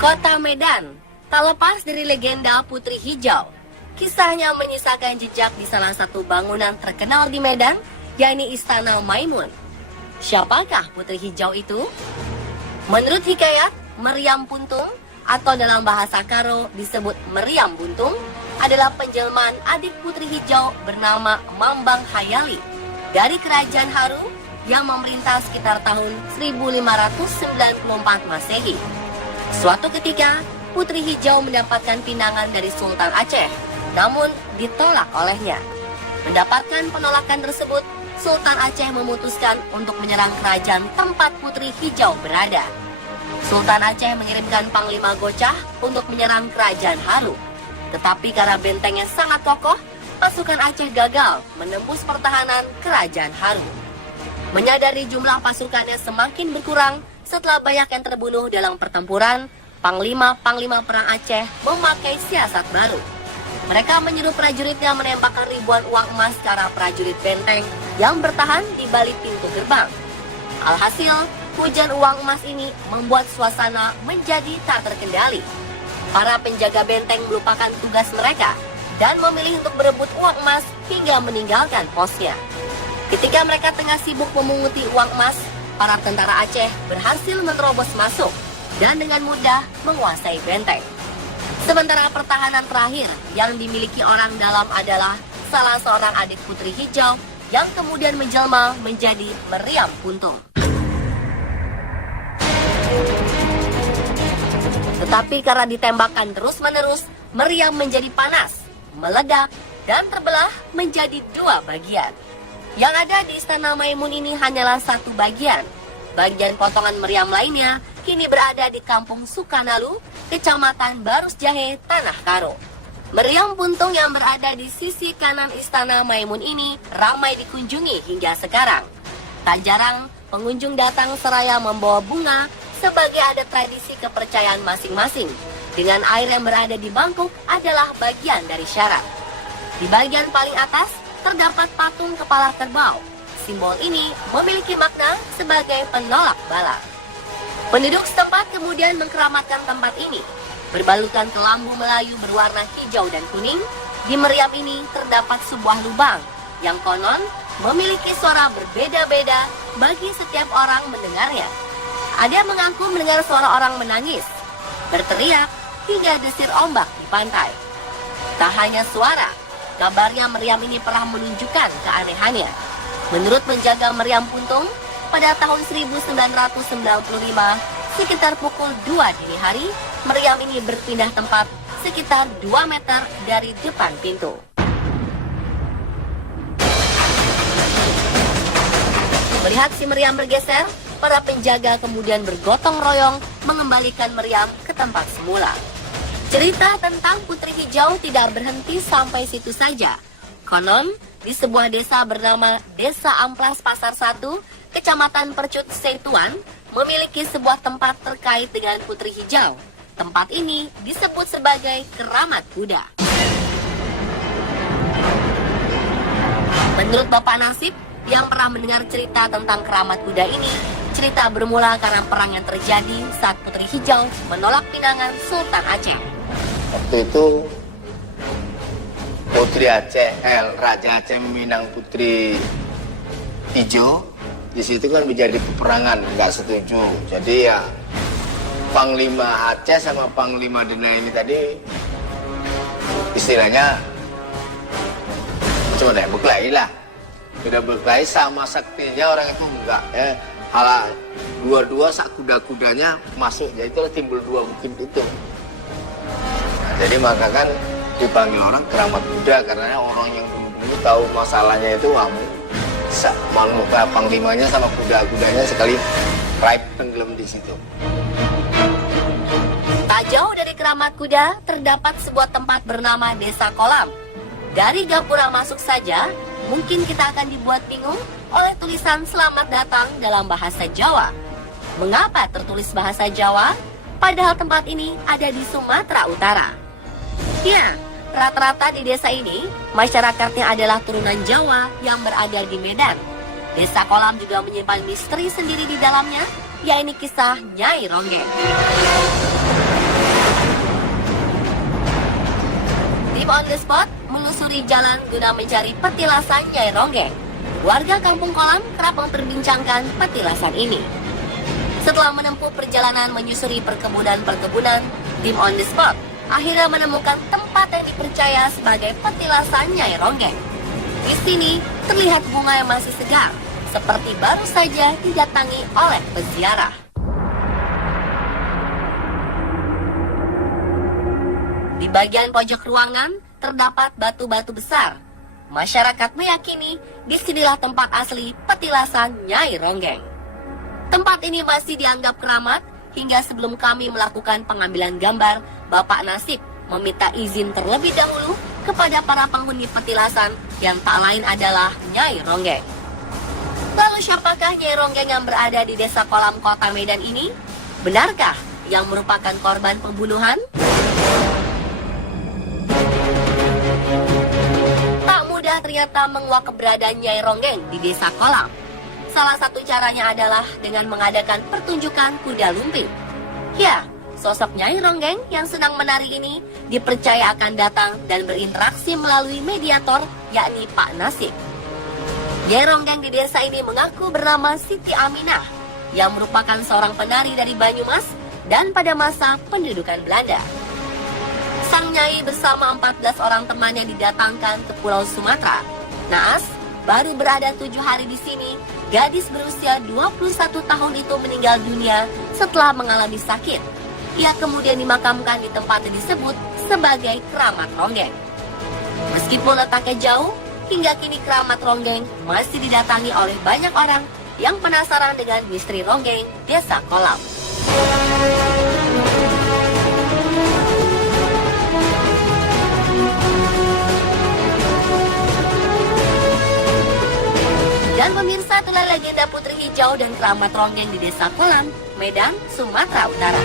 Kota Medan tak lepas dari legenda Putri Hijau. Kisahnya menyisakan jejak di salah satu bangunan terkenal di Medan, yakni Istana Maimun. Siapakah Putri Hijau itu? Menurut hikayat, Meriam Puntung atau dalam bahasa Karo disebut Meriam Buntung adalah penjelmaan adik Putri Hijau bernama Mambang Hayali dari Kerajaan Haru yang memerintah sekitar tahun 1594 Masehi. Suatu ketika, Putri Hijau mendapatkan pinangan dari Sultan Aceh, namun ditolak olehnya. Mendapatkan penolakan tersebut, Sultan Aceh memutuskan untuk menyerang kerajaan tempat Putri Hijau berada. Sultan Aceh mengirimkan Panglima Gocah untuk menyerang kerajaan Haru. Tetapi karena bentengnya sangat kokoh, pasukan Aceh gagal menembus pertahanan kerajaan Haru. Menyadari jumlah pasukannya semakin berkurang setelah banyak yang terbunuh dalam pertempuran, Panglima-Panglima Perang Aceh memakai siasat baru. Mereka menyuruh prajuritnya menembakkan ribuan uang emas ke arah prajurit benteng yang bertahan di balik pintu gerbang. Alhasil, hujan uang emas ini membuat suasana menjadi tak terkendali. Para penjaga benteng melupakan tugas mereka dan memilih untuk berebut uang emas hingga meninggalkan posnya. Ketika mereka tengah sibuk memunguti uang emas, para tentara Aceh berhasil menerobos masuk dan dengan mudah menguasai benteng. Sementara pertahanan terakhir yang dimiliki orang dalam adalah salah seorang adik Putri Hijau yang kemudian menjelma menjadi Meriam Puntung. Tetapi karena ditembakkan terus-menerus, Meriam menjadi panas, meledak, dan terbelah menjadi dua bagian. Yang ada di Istana Maimun ini hanyalah satu bagian. Bagian potongan meriam lainnya kini berada di Kampung Sukanalu, Kecamatan Barus Jahe, Tanah Karo. Meriam Puntung yang berada di sisi kanan Istana Maimun ini ramai dikunjungi hingga sekarang. Tak jarang pengunjung datang seraya membawa bunga sebagai ada tradisi kepercayaan masing-masing. Dengan air yang berada di bangkuk adalah bagian dari syarat. Di bagian paling atas terdapat patung kepala kerbau. Simbol ini memiliki makna sebagai penolak bala. Penduduk setempat kemudian mengkeramatkan tempat ini. Berbalutan kelambu Melayu berwarna hijau dan kuning, di meriam ini terdapat sebuah lubang yang konon memiliki suara berbeda-beda bagi setiap orang mendengarnya. Ada yang mengaku mendengar suara orang menangis, berteriak, hingga desir ombak di pantai. Tak hanya suara, kabarnya meriam ini pernah menunjukkan keanehannya. Menurut penjaga Meriam Puntung, pada tahun 1995, sekitar pukul 2 dini hari, meriam ini berpindah tempat sekitar 2 meter dari depan pintu. Melihat si meriam bergeser, para penjaga kemudian bergotong royong mengembalikan meriam ke tempat semula. Cerita tentang Putri Hijau tidak berhenti sampai situ saja. Konon, di sebuah desa bernama Desa Amplas Pasar 1, Kecamatan Percut Setuan, memiliki sebuah tempat terkait dengan Putri Hijau. Tempat ini disebut sebagai Keramat Kuda. Menurut Bapak Nasib, yang pernah mendengar cerita tentang Keramat Kuda ini, cerita bermula karena perang yang terjadi saat Putri Hijau menolak pinangan Sultan Aceh. Waktu itu Putri Aceh, Raja Aceh meminang Putri Hijau. Di situ kan menjadi peperangan, nggak setuju. Jadi ya Panglima Aceh sama Panglima Dena ini tadi istilahnya cuma udah berkelahi lah. Udah berkelahi sama saktinya orang itu enggak ya. Halah dua-dua sak kuda-kudanya masuk, jadi itulah timbul dua bukit itu. Nah, jadi maka kan dipanggil orang Keramat Kuda karena orang yang dulu tahu masalahnya itu panglimanya sama kuda-kudanya sekali raib tenggelam di situ. Tak jauh dari Keramat Kuda terdapat sebuah tempat bernama Desa Kolam. Dari gapura masuk saja, mungkin kita akan dibuat bingung oleh tulisan selamat datang dalam bahasa Jawa. Mengapa tertulis bahasa Jawa? Padahal tempat ini ada di Sumatera Utara. Ya, rata-rata di desa ini, masyarakatnya adalah turunan Jawa yang berada di Medan. Desa Kolam juga menyimpan misteri sendiri di dalamnya, yaitu kisah Nyai Ronggeng. on the spot menelusuri jalan guna mencari petilasan Nyai Ronggeng. Warga Kampung Kolam kerap memperbincangkan petilasan ini. Setelah menempuh perjalanan menyusuri perkebunan-perkebunan, tim on the spot akhirnya menemukan tempat yang dipercaya sebagai petilasan Nyai Ronggeng. Di sini terlihat bunga yang masih segar, seperti baru saja didatangi oleh peziarah. Di bagian pojok ruangan terdapat batu-batu besar. Masyarakat meyakini disinilah tempat asli petilasan Nyai Ronggeng. Tempat ini masih dianggap keramat hingga sebelum kami melakukan pengambilan gambar, Bapak Nasib meminta izin terlebih dahulu kepada para penghuni petilasan yang tak lain adalah Nyai Ronggeng. Lalu siapakah Nyai Ronggeng yang berada di Desa Kolam, Kota Medan ini? Benarkah yang merupakan korban pembunuhan? Tak mudah ternyata menguak keberadaan Nyai Ronggeng di Desa Kolam. Salah satu caranya adalah dengan mengadakan pertunjukan kuda lumping. Ya, sosok Nyai Ronggeng yang sedang menari ini dipercaya akan datang dan berinteraksi melalui mediator, yakni Pak Nasib. Nyai Ronggeng di desa ini mengaku bernama Siti Aminah, yang merupakan seorang penari dari Banyumas dan pada masa pendudukan Belanda. Sang Nyai bersama 14 orang temannya didatangkan ke Pulau Sumatera. Naas, baru berada 7 hari di sini, gadis berusia 21 tahun itu meninggal dunia setelah mengalami sakit. Ia kemudian dimakamkan di tempat yang disebut sebagai Keramat Ronggeng. Meskipun letaknya jauh, hingga kini Keramat Ronggeng masih didatangi oleh banyak orang yang penasaran dengan misteri Ronggeng Desa Kolam. Dan pemirsa, itulah legenda Putri Hijau dan Keramat Ronggeng di Desa Kolam, Medan, Sumatera Utara.